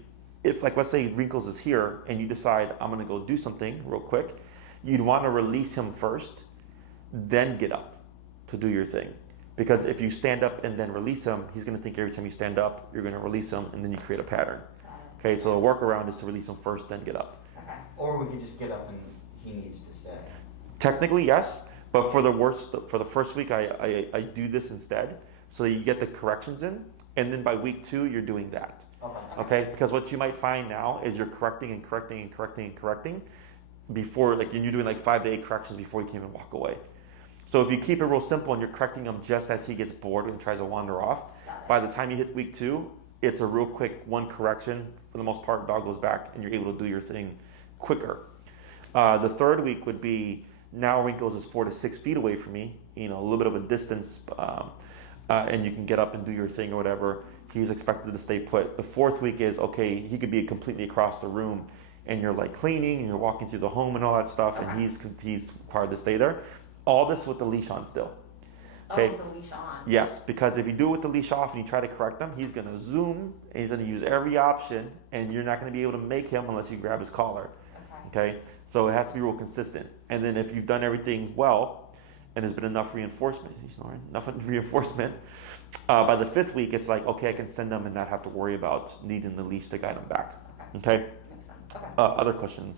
if like let's say Wrinkles is here and you decide I'm gonna go do something real quick, you'd want to release him first, then get up to do your thing. Because if you stand up and then release him, he's gonna think every time you stand up, you're gonna release him, and then you create a pattern. Okay, so the workaround is to release him first, then get up. Okay. Or we could just get up and he needs to stay. Technically, yes, but for the first week, I do this instead, so that you get the corrections in, and then by week 2, you're doing that. Okay, because what you might find now is you're correcting and correcting and correcting and correcting before, like you're doing like 5 to 8 corrections before you can even walk away. So if you keep it real simple and you're correcting him just as he gets bored and tries to wander off, by the time you hit week 2, it's a real quick one correction. For the most part, dog goes back and you're able to do your thing quicker. The third week would be now Wrinkles is 4 to 6 feet away from me, you know, a little bit of a distance, and you can get up and do your thing or whatever. He's expected to stay put. The fourth week is, okay, he could be completely across the room and you're like cleaning and you're walking through the home and all that stuff, and he's required to stay there. All this with the leash on still. Okay. Oh, with the leash on. Yes, because if you do it with the leash off and you try to correct him, he's going to zoom and he's going to use every option, and you're not going to be able to make him unless you grab his collar. Okay. So it has to be real consistent. And then if you've done everything well and there's been enough reinforcement, by the 5th week, it's like, okay, I can send them and not have to worry about needing the leash to guide them back. Okay. Makes sense. Okay. Other questions?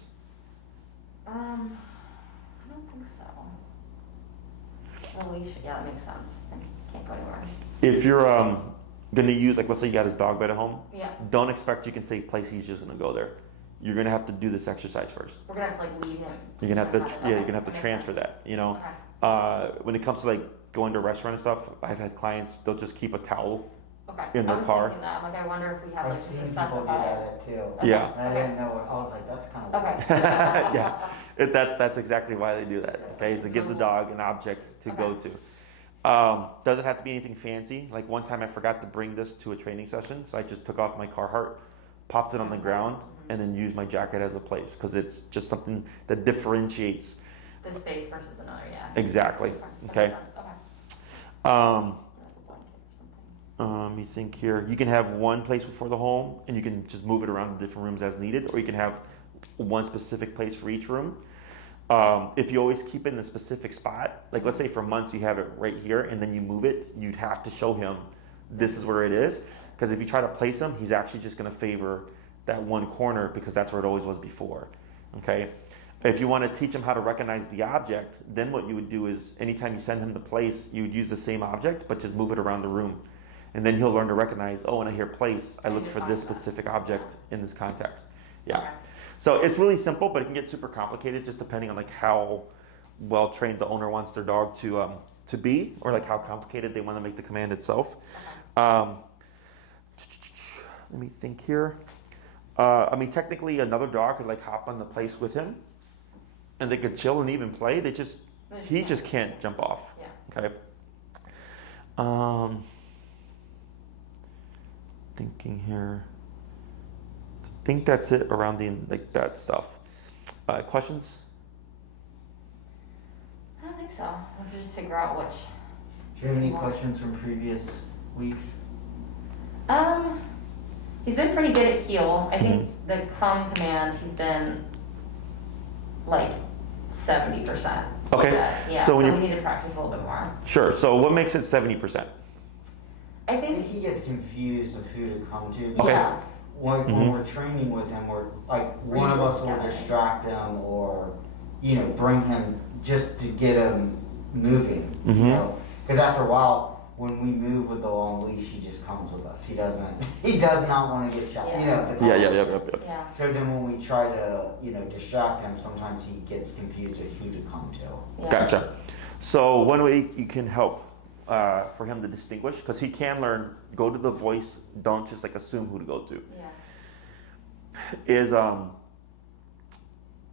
I don't think so. The leash, yeah, that makes sense. I can't go anywhere. If you're going to use, like, let's say you got his dog bed at home, Yeah. don't expect you can say place he's just going to go there. You're going to have to do this exercise first. We're gonna have to like leave him. You're gonna have to, Okay. you're gonna have to transfer that. You know, when it comes to like going to a restaurant and stuff, I've had clients, they'll just keep a towel. Okay. in their car. I was thinking that. I'm like, I wonder if we have I've like seen to people do specify. that too. Yeah. And I didn't know, I was like, that's kind of Okay. Yeah, that's exactly why they do that. Okay, so it gives the dog an object to go to. Doesn't have to be anything fancy. Like one time I forgot to bring this to a training session, so I just took off my Carhartt, popped it on the ground, and then used my jacket as a place, because it's just something that differentiates. This space versus another, yeah. Exactly. That Okay. makes sense. Okay. Um, That's a blanket or something. Let me think here. You can have one place for the home, and you can just move it around the different rooms as needed, or you can have one specific place for each room. If you always keep it in a specific spot, like let's say for months you have it right here, and then you move it, you'd have to show him this is where it is, because if you try to place him, he's actually just going to favor that one corner because that's where it always was before. Okay. If you want to teach him how to recognize the object, then what you would do is anytime you send him the place, you would use the same object, but just move it around the room. And then he'll learn to recognize, oh, when I hear place, I look for this specific object in this context. Yeah. Okay. So it's really simple, but it can get super complicated just depending on like how well trained the owner wants their dog to be, or like how complicated they want to make the command itself. Let me think here. I mean, technically another dog could like hop on the place with him and they could chill and even play. He just can't jump off. Yeah. Okay. Thinking here. I think that's it around like that stuff. Questions? I don't think so. We have to just figure out which. Do you have any questions from previous weeks? He's been pretty good at heel. I think the come command, he's been like 70%. Okay. Yeah, So so when we need to practice a little bit more. Sure. So what makes it 70%? I I think think, he gets confused of who to come to. yeah. Because when we're training with him, we're like, one of us will together. distract him or, bring him just to get him moving, Mhm. you know? Because after a while, when we move with the long leash, he just comes with us. He does not want to get shot, Yeah. Yeah. Yeah. So then when we try to, distract him, sometimes he gets confused at who to come to. Yeah. Gotcha. So one way you can help for him to distinguish, because he can learn, go to the voice, don't just like assume who to go to, Yeah. is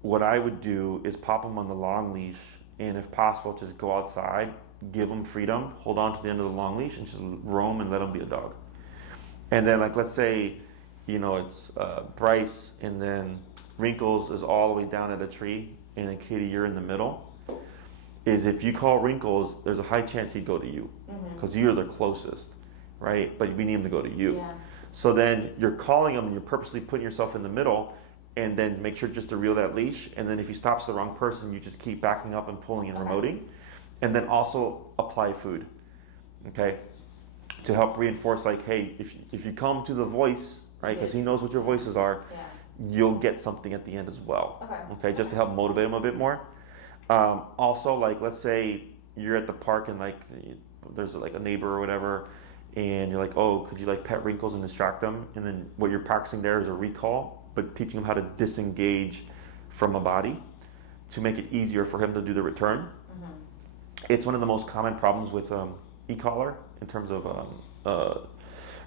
what I would do is pop him on the long leash, and if possible, just go outside, give him freedom, hold on to the end of the long leash, and just roam and let him be a dog. And then, like, let's say, it's Bryce, and then Wrinkles is all the way down at a tree, and then Katie, you're in the middle. Is if you call Wrinkles, there's a high chance he'd go to you, because you're the closest, right? But we need him to go to you. Yeah. So then you're calling him, and you're purposely putting yourself in the middle, and then make sure just to reel that leash. And then if he stops the wrong person, you just keep backing up and pulling and remoting. And then also apply food, okay? To help reinforce, like, hey, if you come to the voice, right, because he knows what your voices are, Yeah. you'll get something at the end as well. Okay. Just to help motivate him a bit more. Also, like, let's say you're at the park and like there's like a neighbor or whatever, and you're like, oh, could you like pet Wrinkles and distract them? And then what you're practicing there is a recall, but teaching him how to disengage from a body to make it easier for him to do the return. It's one of the most common problems with e-collar in terms of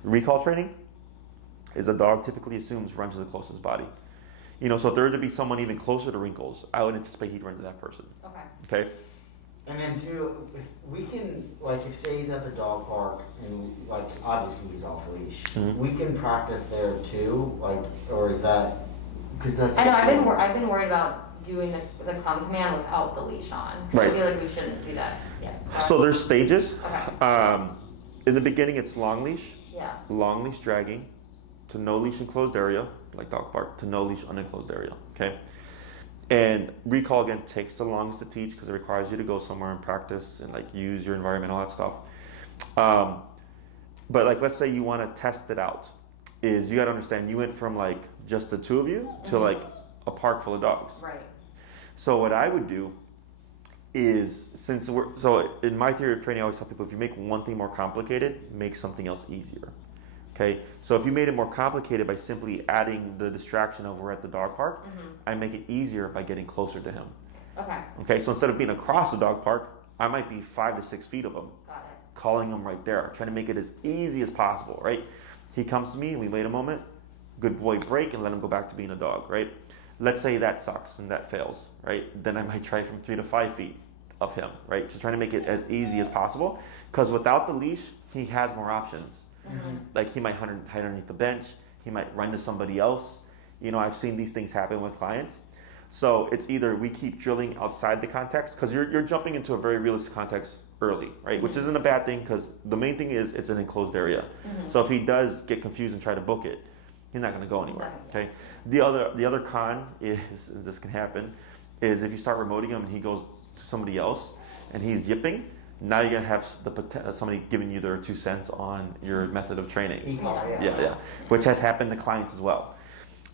recall training, is a dog typically assumes run to the closest body. You know, so if there were to be someone even closer to Wrinkles, I would anticipate he'd run to that person. Okay. Okay? And then too, if we can, like, if say he's at the dog park and like obviously he's off leash, we can practice there too, like, or is that? Because that's. I know. I've been worried about doing the come command without the leash on. So Right. I feel like we shouldn't do that yet. So there's stages. Okay. In the beginning, it's long leash, Yeah. long leash dragging, to no leash enclosed area, like dog park, to no leash unenclosed area. Okay? And recall again takes the longest to teach because it requires you to go somewhere and practice and like use your environment, all that stuff. But like let's say you want to test it out, is you got to understand you went from like just the two of you to like a park full of dogs. Right. So what I would do is so in my theory of training, I always tell people if you make one thing more complicated, make something else easier. Okay, so if you made it more complicated by simply adding the distraction of we're at the dog park, I make it easier by getting closer to him. Okay. Okay, so instead of being across the dog park, I might be 5 to 6 feet of him, Got it. calling him right there, trying to make it as easy as possible, right? He comes to me and we wait a moment, good boy break and let him go back to being a dog, right? Let's say that sucks and that fails, right? Then I might try from 3 to 5 feet of him, right? Just trying to make it as easy as possible because without the leash, he has more options. Like he might hide underneath the bench. He might run to somebody else. You know, I've seen these things happen with clients. So it's either we keep drilling outside the context because you're jumping into a very realistic context early, right? Which isn't a bad thing because the main thing is it's an enclosed area. So if he does get confused and try to book it, he's not going to go anywhere. Okay. The other con is this can happen is if you start remoting him and he goes to somebody else and he's yipping. Now you're gonna have somebody giving you their 2 cents on your method of training. Yeah. Which has happened to clients as well.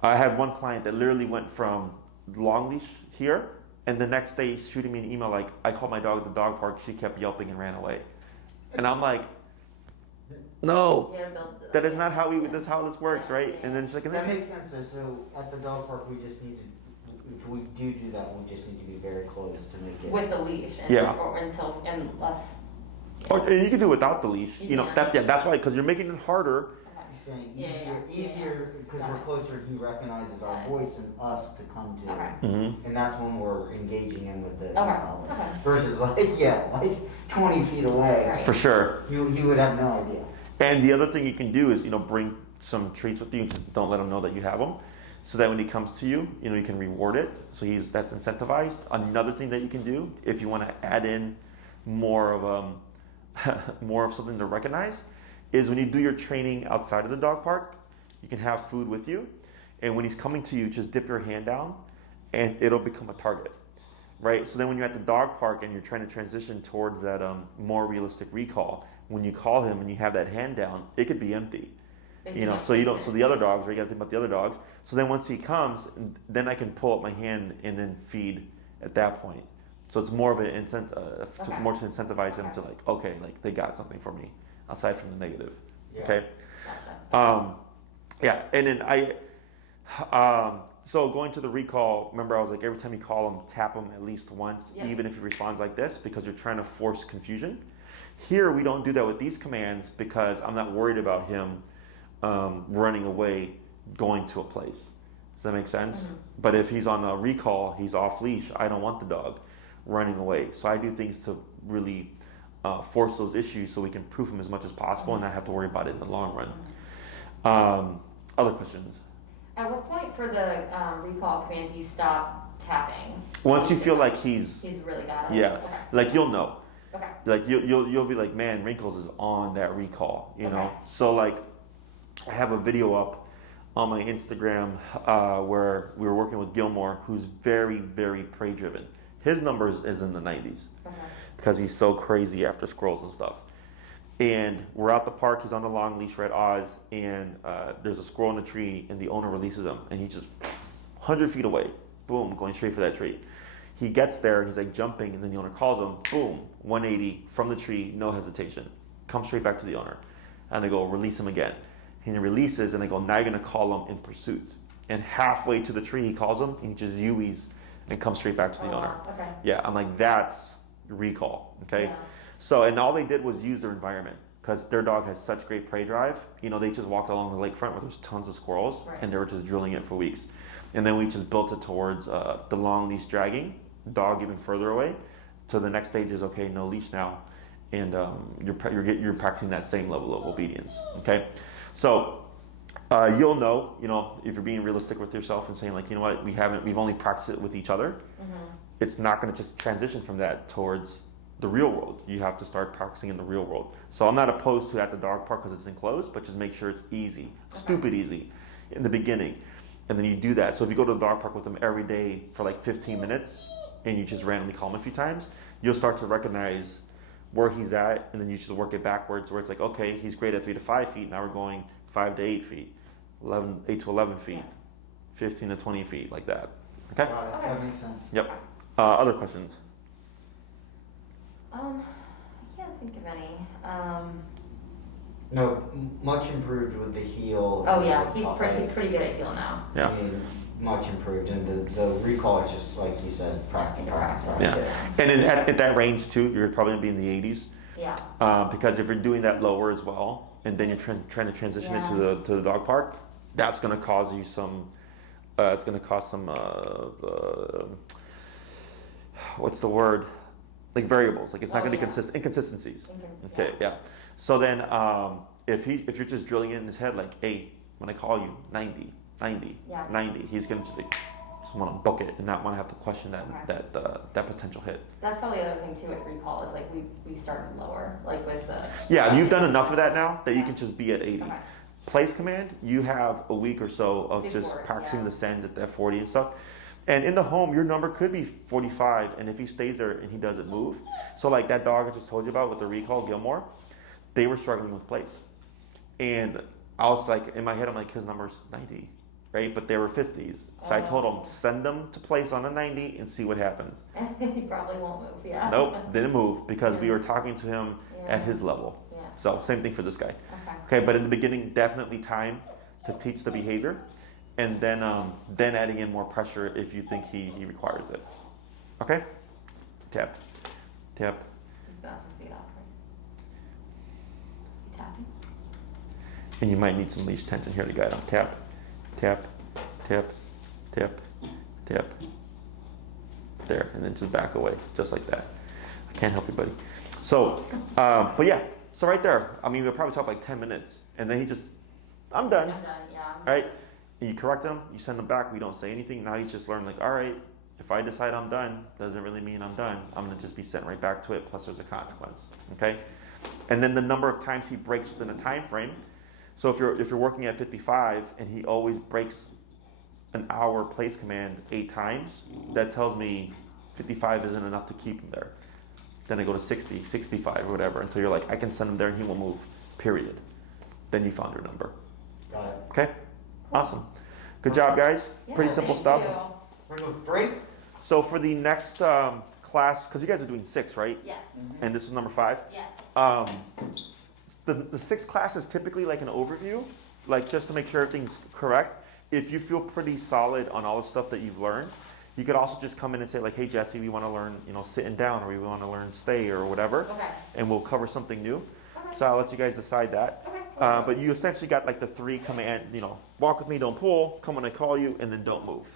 I had one client that literally went from long leash here, and the next day he's shooting me an email like, I called my dog at the dog park, she kept yelping and ran away. And I'm like, no, that is not how that's how this works, right? And then she's like, that makes sense. So at the dog park, we just need to. If we do that, we just need to be very close to make it. With the leash. Or until unless. Or and you can do it without the leash. You know that's why because you're making it harder. He's saying easier because we're closer. He recognizes our voice and us to come to, and that's when we're engaging in with the versus like 20 feet away. Right. For sure. He would have no idea. And the other thing you can do is bring some treats with you. Just don't let him know that you have them. So that when he comes to you, you can reward it. So that's incentivized. Another thing that you can do, if you want to add in more of something to recognize, is when you do your training outside of the dog park, you can have food with you, and when he's coming to you, just dip your hand down, and it'll become a target, right? So then when you're at the dog park and you're trying to transition towards that more realistic recall, when you call him and you have that hand down, it could be empty. So you don't. So the other dogs, right? You got to think about the other dogs. So then once he comes, then I can pull up my hand and then feed at that point. So it's more of an incentive, more to incentivize them to like they got something for me aside from the negative. Yeah. Okay. Yeah, and then so going to the recall. Remember, I was like every time you call him, tap him at least once, even if he responds like this, because you're trying to force confusion. Here we don't do that with these commands because I'm not worried about him running away, going to a place. Does that make sense? But if he's on a recall, he's off leash, I don't want the dog running away. So I do things to really force those issues so we can proof them as much as possible and not have to worry about it in the long run. Other questions? At what point for the recall command do you stop tapping? Once you feel like he's really got it? Yeah. Okay. Like you'll know. Okay. Like you'll be like, man, Wrinkles is on that recall, know? So like I have a video up on my Instagram where we were working with Gilmore, who's very, very prey driven. His numbers is in the 90s because he's so crazy after squirrels and stuff. And we're out the park, he's on the long leash, Red Oz, and there's a squirrel in the tree, and the owner releases him, and he just 100 feet away, boom, going straight for that tree. He gets there, and he's like jumping, and then the owner calls him, boom, 180 from the tree, no hesitation. Comes straight back to the owner. And they go, release him again. And he releases, and they go, now you're going to call him in pursuit. And halfway to the tree, he calls him, and he just Uis and comes straight back to the owner. Okay. Yeah, I'm like, that's recall, okay? Yeah. So, and all they did was use their environment. because their dog has such great prey drive. You know, they just walked along the lakefront where there's tons of squirrels, Right. and they were just drilling it for weeks. And then we just built it towards the long leash dragging, dog even further away. So the next stage is, okay, no leash now, and you're practicing that same level of obedience. Okay, so you'll know, you know, if you're being realistic with yourself and saying like, you know what, we've only practiced it with each other. It's not going to just transition from that towards the real world. You have to start practicing in the real world. So I'm not opposed to at the dog park because it's enclosed, but just make sure it's easy, stupid easy in the beginning. And then you do that. So if you go to the dog park with them every day for like 15 minutes and you just randomly call him a few times, you'll start to recognize where he's at, and then you just work it backwards where it's like, okay, he's great at 3 to 5 feet. Now we're going 5 to 8 feet, 8 to 11 feet, 15 to 20 feet, like that. Okay? That makes sense. Yep. Other questions? I can't think of any. No, much improved with the heel. Oh yeah, he's pretty good at heel now. Yeah. I mean, much improved, and the recall is just like you said, practice. Yeah. And then at that range too, you're probably gonna be in the 80s. Yeah. Because if you're doing that lower as well, and then you're trying to transition it to the dog park, that's gonna cause you some. It's gonna cause some. What's the word? Like variables. Like it's not gonna be inconsistencies. Okay. Yeah. So then, if you're just drilling it in his head, like, hey, when I call you, 90, 90, 90, he's gonna just want to book it and not want to have to question that potential hit. That's probably the other thing too with recall is like we started lower, like with the. Yeah, you've done enough of that now that you can just be at 80. Okay. Place command, you have a week or so of just Before, practicing the sends at that 40 and stuff. And in the home, your number could be 45, and if he stays there and he doesn't move, so like that dog I just told you about with the recall, Gilmore, they were struggling with place. And I was like, in my head, I'm like, his number's 90, right? But they were 50s. So I told him, send them to place on a 90 and see what happens. He probably won't move, yeah. Nope, didn't move because we were talking to him at his level. Yeah. So same thing for this guy. Okay. Okay, but in the beginning, definitely time to teach the behavior, and then adding in more pressure if you think he requires it. Okay? Tap. Tap. He's bouncing his feet off, right? Tapping. And you might need some leash tension here to guide him. Tap. Tap. Tap. Tap. Tap. There, and then just back away, just like that. I can't help you, buddy. So, but yeah, so right there, I mean, we'll probably talk like 10 minutes, and then he just, I'm done. I'm done, yeah. Right? And you correct him, you send him back, we don't say anything. Now he's just learned like, all right, if I decide I'm done, doesn't really mean I'm done. I'm gonna just be sent right back to it, plus there's a consequence, okay? And then the number of times he breaks within a time frame. So if you're working at 55 and he always breaks an hour place command 8 times, that tells me 55 isn't enough to keep him there. Then I go to 60, 65 or whatever until you're like, I can send him there and he will move, period. Then you found your number. Got it. Okay? Awesome. Good job, guys. Yeah, Pretty simple thank stuff. you. Wrinkles break. So for the next class, because you guys are doing 6, right? Yes. And this is number 5. Yes. The 6 class is typically like an overview, like just to make sure everything's correct. If you feel pretty solid on all the stuff that you've learned, you could also just come in and say like, hey Jesse, we want to learn, sitting down, or we want to learn stay or whatever. Okay. And we'll cover something new. Okay. So I'll let you guys decide that. Okay. But you essentially got like the 3 command, walk with me, don't pull, come when I call you, and then don't move.